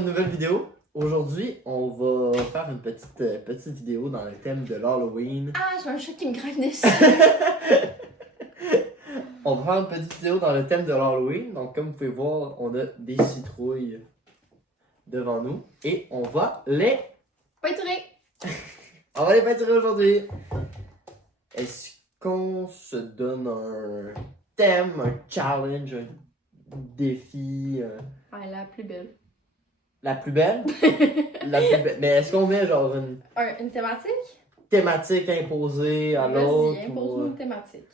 une nouvelle vidéo. Aujourd'hui, on va faire une petite vidéo dans le thème de l'Halloween. Ah, j'ai un chat qui me grimpe dessus. On va faire une petite vidéo dans le thème de l'Halloween. Donc, comme vous pouvez voir, on a des citrouilles devant nous. Et on va les Peinturé. peinturer aujourd'hui. Est-ce qu'on se donne un thème, un challenge, un défi? Ah, la plus belle. La plus belle? La plus belle. Mais est-ce qu'on met genre Une thématique? thématique imposée à l'autre? Vas-y, impose-nous une thématique.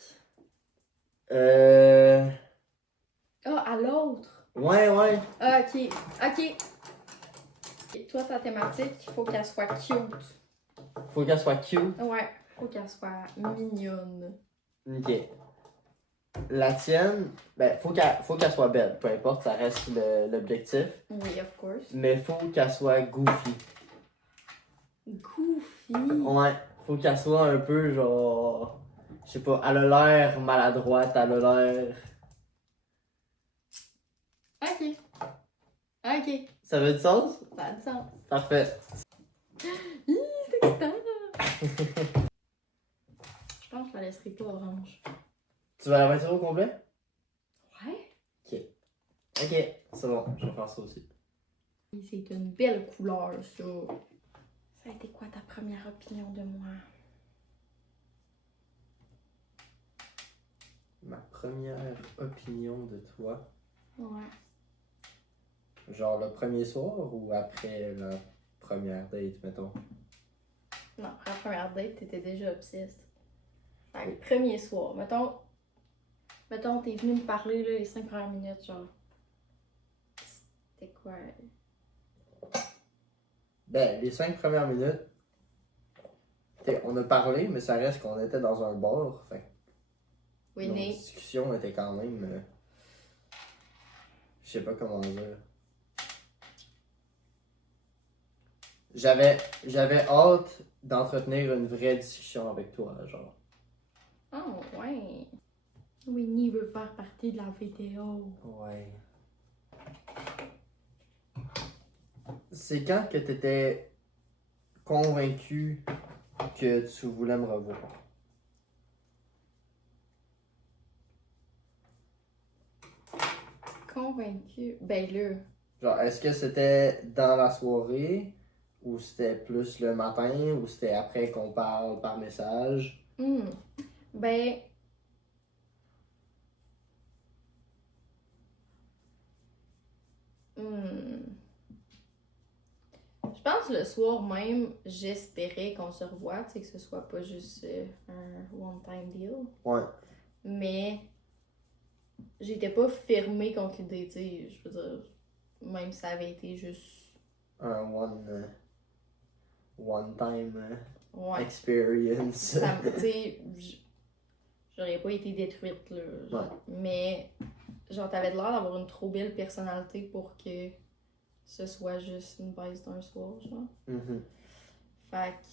Ah, à l'autre. Ouais. Ah, ok. Et toi, ta thématique, il faut qu'elle soit cute. Faut qu'elle soit cute. Ouais, faut qu'elle soit mignonne. Ok. La tienne, ben, faut qu'elle soit belle. Peu importe, ça reste l'objectif. Oui, of course. Mais faut qu'elle soit goofy. Goofy. Ouais. Faut qu'elle soit un peu genre. Je sais pas, elle a l'air maladroite, elle a l'air. Ok. Ça veut du sens? Ça a du sens. Parfait. C'est excitant. Je pense que je la laisserai pas orange. Tu vas la peinturer au complet? Ouais. Ok, c'est bon, je vais faire ça aussi. C'est une belle couleur, ça. Ça a été quoi ta première opinion de moi? Ma première opinion de toi. Ouais. Genre le premier soir ou après la première date, mettons? Non, après la première date, t'étais déjà obsessed. Fait que le premier soir, mettons, t'es venu me parler là, les 5 premières minutes, genre. C'était quoi? Ben, les 5 premières minutes, on a parlé, mais ça reste qu'on était dans un bar. Fait que Oui, notre né. discussion était quand même. Je sais pas comment dire. J'avais hâte d'entretenir une vraie discussion avec toi, genre. Oh, ouais. Winnie veut faire partie de la vidéo. Ouais. C'est quand que t'étais convaincu que tu voulais me revoir? Convaincue. Ben là. Genre, est-ce que c'était dans la soirée, ou c'était plus le matin, ou c'était après qu'on parle par message? Ben. Je pense que le soir même, j'espérais qu'on se revoie, tu sais, que ce soit pas juste un one-time deal. Ouais. Mais j'étais pas fermée contre l'idée, tu sais, je veux dire, même si ça avait été juste... Un one time Ouais. experience. Ça, tu sais, j'aurais pas été détruite, là. Genre. Ouais. Mais, genre, t'avais l'air d'avoir une trop belle personnalité pour que ce soit juste une baisse d'un soir, genre. Mm-hmm. Fait que,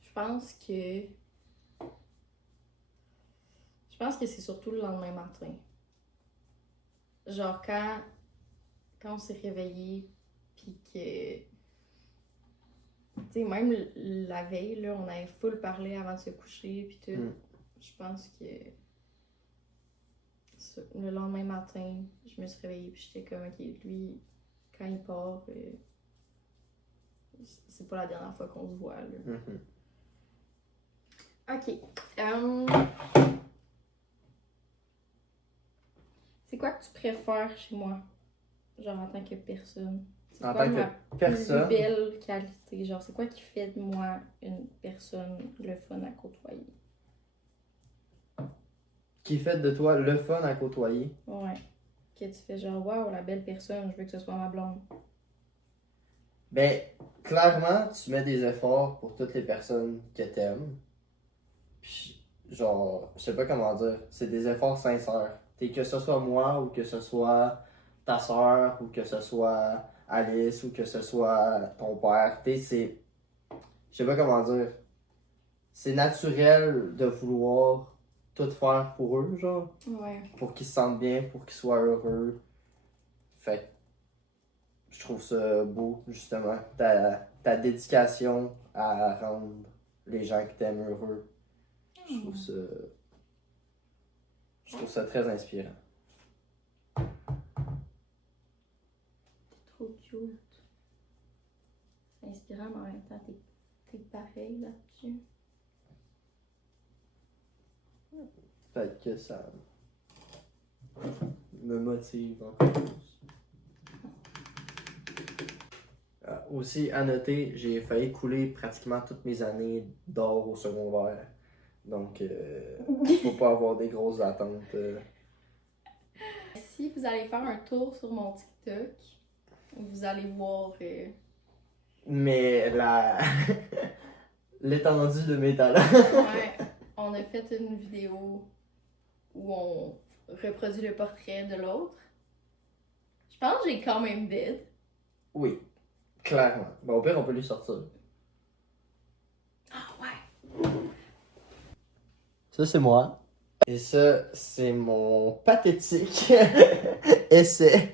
je pense que c'est surtout le lendemain matin. Genre, quand on s'est réveillé, puis que... Tu sais, même la veille, là, on avait full parlé avant de se coucher, puis tout. Je pense que... Le lendemain matin, je me suis réveillée, puis j'étais comme, ok, lui, quand il part, c'est pas la dernière fois qu'on se voit, là. Ok. C'est quoi que tu préfères chez moi? Genre en tant que personne. C'est En quoi tant ma que personne? plus belle qualité? Genre, c'est quoi qui fait de moi une personne le fun à côtoyer? Qui fait de toi le fun à côtoyer? Ouais. Que tu fais genre, waouh, la belle personne, je veux que ce soit ma blonde. Ben, clairement, tu mets des efforts pour toutes les personnes que t'aimes. Puis, genre, je sais pas comment dire, c'est des efforts sincères. Que ce soit moi, ou que ce soit ta soeur, ou que ce soit Alice, ou que ce soit ton père. C'est. Je sais pas comment dire. C'est naturel de vouloir tout faire pour eux, genre. Ouais. Pour qu'ils se sentent bien, pour qu'ils soient heureux. Fait Je trouve ça beau, justement. Ta dédication à rendre les gens que t'aimes heureux. Je trouve ça très inspirant. Trop cute. C'est inspirant, mais en même temps, t'es pareil là-dessus. Fait que ça me motive encore plus. Aussi, à noter, j'ai failli couler pratiquement toutes mes années d'or au secondaire. Donc, faut pas avoir des grosses attentes. Si vous allez faire un tour sur mon TikTok, vous allez voir. Mais l'étendue de mes talents. Ouais, on a fait une vidéo où on reproduit le portrait de l'autre. Je pense que j'ai quand même dead. Oui, clairement. Bon, au pire, on peut lui sortir. Ah ouais! Ça, c'est moi. Et ça, c'est mon pathétique essai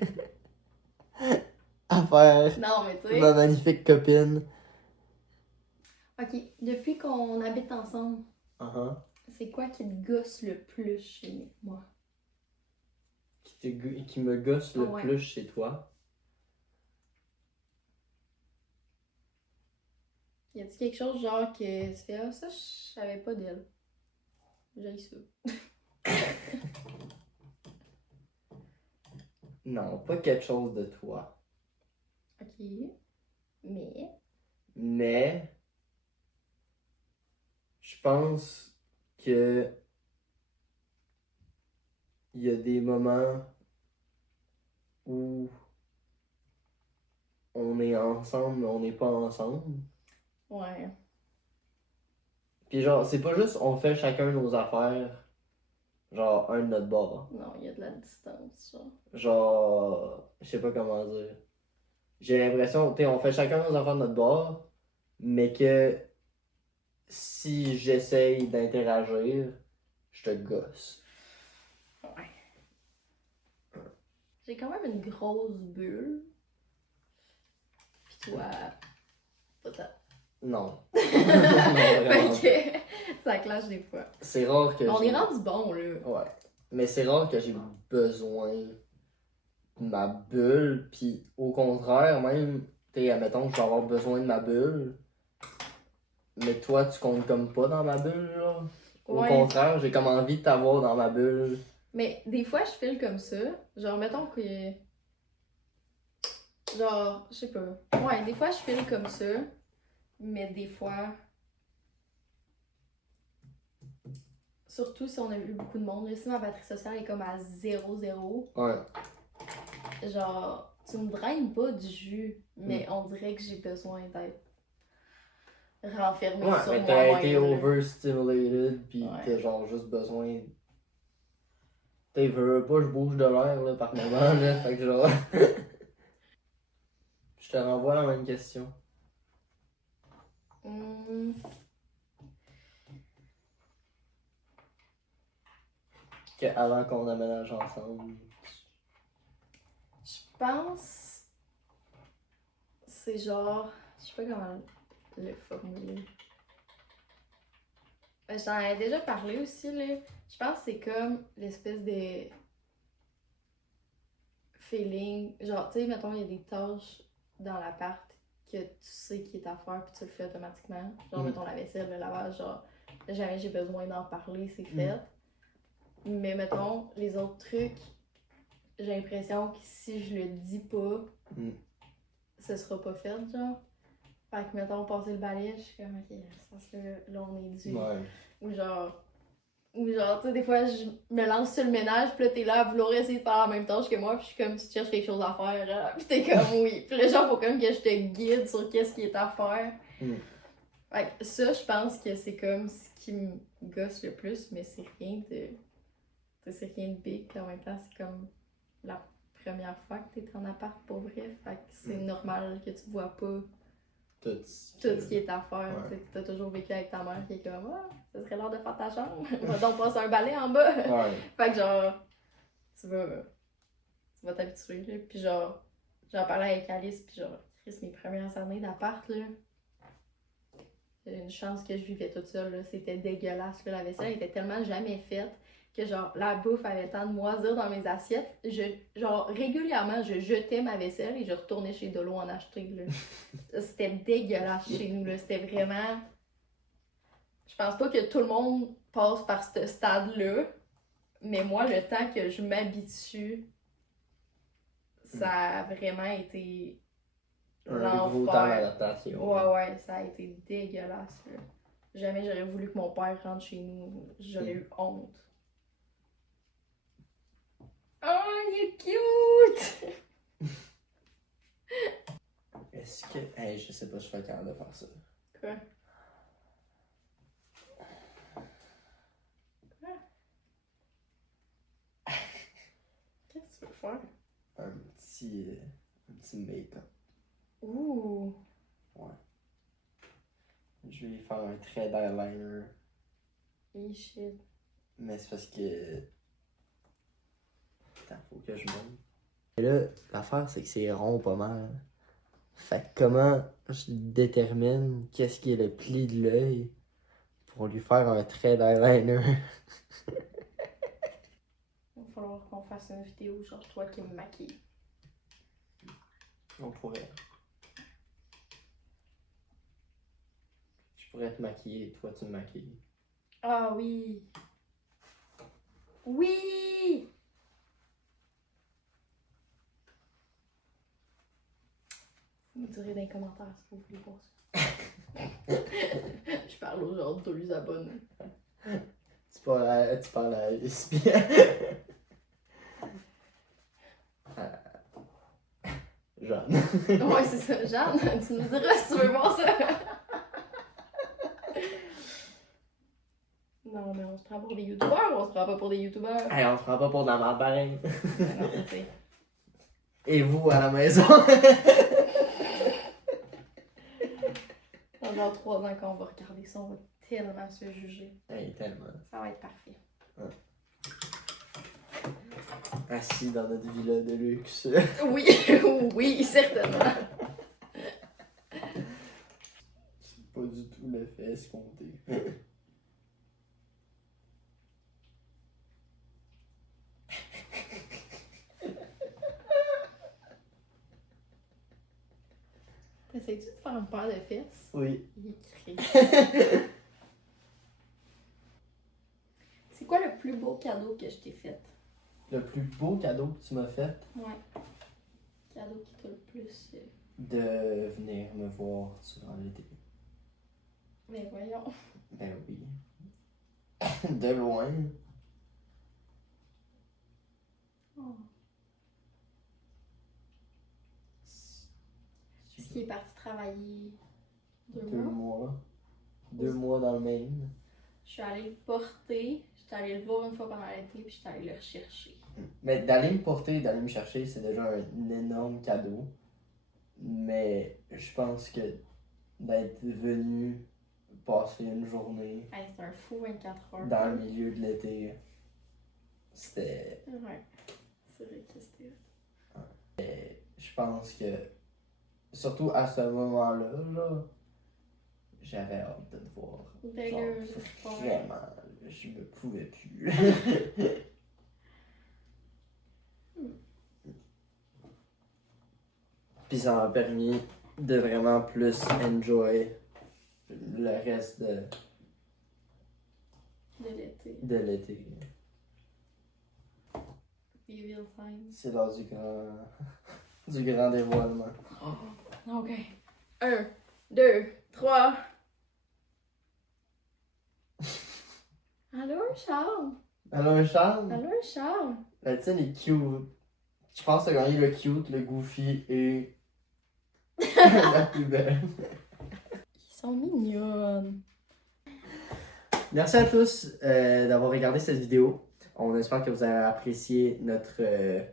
à faire Non, mais tu sais. ma magnifique copine. Ok, depuis qu'on habite ensemble, Uh-huh. c'est quoi qui te gosse le plus chez moi? Qui me gosse le Ouais. plus chez toi. Y a-t-il quelque chose genre que tu fais, ah, ça, je savais pas d'elle. J'ai ça. Non, pas quelque chose de toi. Ok. Mais. Mais je pense que il y a des moments où on est ensemble, mais on n'est pas ensemble. Ouais. Puis genre, c'est pas juste on fait chacun nos affaires, genre un de notre bord. Non, il y a de la distance, genre. Genre, je sais pas comment dire. J'ai l'impression, tu sais, on fait chacun nos affaires de notre bord, mais que si j'essaye d'interagir, je te gosse. Ouais. J'ai quand même une grosse bulle. Pis toi, pas tant. Non. Non, vraiment. fait que ça clash des fois. C'est rare que On est rendu bon, là. Ouais. Mais c'est rare que j'ai besoin de ma bulle, puis au contraire, même, tu sais, admettons que je vais avoir besoin de ma bulle, mais toi, tu comptes comme pas dans ma bulle, là. Au Ouais. contraire, j'ai comme envie de t'avoir dans ma bulle. Mais des fois, je file comme ça. Genre, mettons que. Genre, je sais pas. Ouais, des fois, je file comme ça. Mais des fois. Surtout si on a eu beaucoup de monde. Là, si ma batterie sociale est comme à 0,0. Ouais. Genre, tu me draines pas du jus. Mais on dirait que j'ai besoin d'être renfermée Ouais, sur mais moi-même. t'as été là. overstimulated, pis Ouais. t'as genre juste besoin. T'es veux pas, je bouge de l'air, là, par moment, là. Fait que genre. Je te renvoie la même question. Qu'avant qu'on aménage ensemble. Je pense. C'est genre. Je sais pas comment le formuler. J'en ai déjà parlé aussi, là. Je pense que c'est comme l'espèce de feeling. Genre, tu sais, mettons, il y a des tâches dans l'appart que tu sais qui est à faire puis tu le fais automatiquement. Genre, mettons, la vaisselle, le lavage, genre, jamais j'ai besoin d'en parler, c'est fait. Mais mettons, les autres trucs, j'ai l'impression que si je le dis pas, ce sera pas fait, genre. Fait que, mettons, passer le balai, je suis comme, ok, je pense que là, on est dû. Ouais. Ou genre, tu sais, des fois, je me lance sur le ménage, pis là, t'es là à vouloir essayer de faire la même tâche que moi, pis je suis comme, tu cherches quelque chose à faire, pis t'es comme, oui. Pis là, genre, faut comme que je te guide sur qu'est-ce qui est à faire. Fait que ça, je pense que c'est comme ce qui me gosse le plus, mais c'est rien de. C'est rien de big, pis en même temps, c'est comme la première fois que t'es en appart pour vrai. Fait que c'est normal que tu vois pas tout ce qui est à faire. Ouais. T'as toujours vécu avec ta mère qui est comme, ah, ça serait l'heure de faire ta chambre. Va donc passer un balai en bas. Ouais. Fait que genre, tu vas t'habituer, là. Puis genre, J'en parlais avec Alice, puis genre, Chris, mes premières années d'appart, là. Une chance que je vivais toute seule, là. C'était dégueulasse, là. La vaisselle était tellement jamais faite que, genre, la bouffe avait le temps de moisir dans mes assiettes. Genre, régulièrement, je jetais ma vaisselle et je retournais chez Dolo en acheter, là. C'était dégueulasse chez nous, là. C'était vraiment... Je pense pas que tout le monde passe par ce stade-là, mais moi, le temps que je m'habitue, ça a vraiment été Un gros temps l'enfer. d'adaptation. Ouais, ça a été dégueulasse, là. Jamais j'aurais voulu que mon père rentre chez nous. J'aurais eu honte. Oh, il est cute! Est-ce que... Hey, je sais pas, je suis pas capable de faire ça. Quoi? Qu'est-ce que tu veux faire? Un petit make-up. Ouh! Ouais. Je vais faire un trait d'eyeliner. Et shit. Mais c'est parce que... Attends, faut que je monte. Et là, l'affaire, c'est que c'est rond pas mal. Fait que comment je détermine qu'est-ce qui est le pli de l'œil pour lui faire un trait d'eyeliner? Il va falloir qu'on fasse une vidéo, genre toi qui me maquille. On pourrait. Je pourrais te maquiller et toi tu me maquilles. Ah oui! Oui! Vous me direz dans les commentaires si vous voulez voir ça. Je parle aux gens de les abonnés. Tu parles à Alice. Jeanne. Ouais, c'est ça. Jeanne, tu nous diras si tu veux voir ça. Non, mais on se prend pour des youtubeurs ou on se prend pas pour des youtubeurs? Hey, on se prend pas pour de la merde pareil. Non, tu sais. Et vous à la maison? Dans genre 3 ans, quand on va regarder ça, on va tellement se juger. Hey, tellement. Ça va être parfait. Assis dans notre villa de luxe. Oui, oui, certainement. C'est pas du tout le fait escompté. T'essayes-tu de faire une paire de fesses? Oui. Il crie. C'est quoi le plus beau cadeau que je t'ai fait? Le plus beau cadeau que tu m'as fait, Ouais. Cadeau qui t'a le plus. de venir me voir durant l'été. Mais voyons. Ben oui. De loin. Oh. Est-ce qu'il est parti travailler 2 2 mois? mois. 2 mois dans le Maine. Je suis allée le porter, j'étais allée le voir une fois pendant l'été, puis j'étais allée le rechercher. Mais d'aller me porter et d'aller me chercher, c'est déjà un énorme cadeau. Mais je pense que d'être venu passer une journée Hey, c'est un fou 24 heures. dans le milieu de l'été, c'était... Ouais, c'est vrai que c'était. Je pense que, surtout à ce moment-là, là, j'avais hâte de te voir. Ben Genre, là, j'espère. vraiment, je me pouvais plus. Puis ça m'a permis de vraiment plus enjoy le reste De l'été. de l'été. Be real time. C'est l'heure du grand dévoilement. Ok. 1, 2, 3. Allô, Charles? Alors Charles, Allô, Charles? la tienne est cute. Je pense que t'as gagné le cute, le goofy et la plus belle. Ils sont mignonnes. Merci à tous d'avoir regardé cette vidéo. On espère que vous avez apprécié notre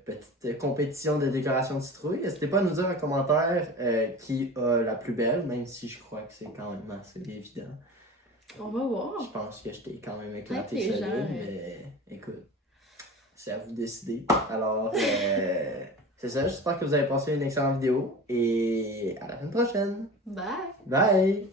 petite compétition de décoration de citrouille. N'hésitez pas à nous dire en commentaire qui a la plus belle, même si je crois que c'est quand même assez évident. On va voir. Je pense que je t'ai quand même éclaté Intelligent, solide, hein. mais écoute, c'est à vous de décider. Alors, c'est ça, j'espère que vous avez passé une excellente vidéo et à la semaine prochaine. Bye! Bye!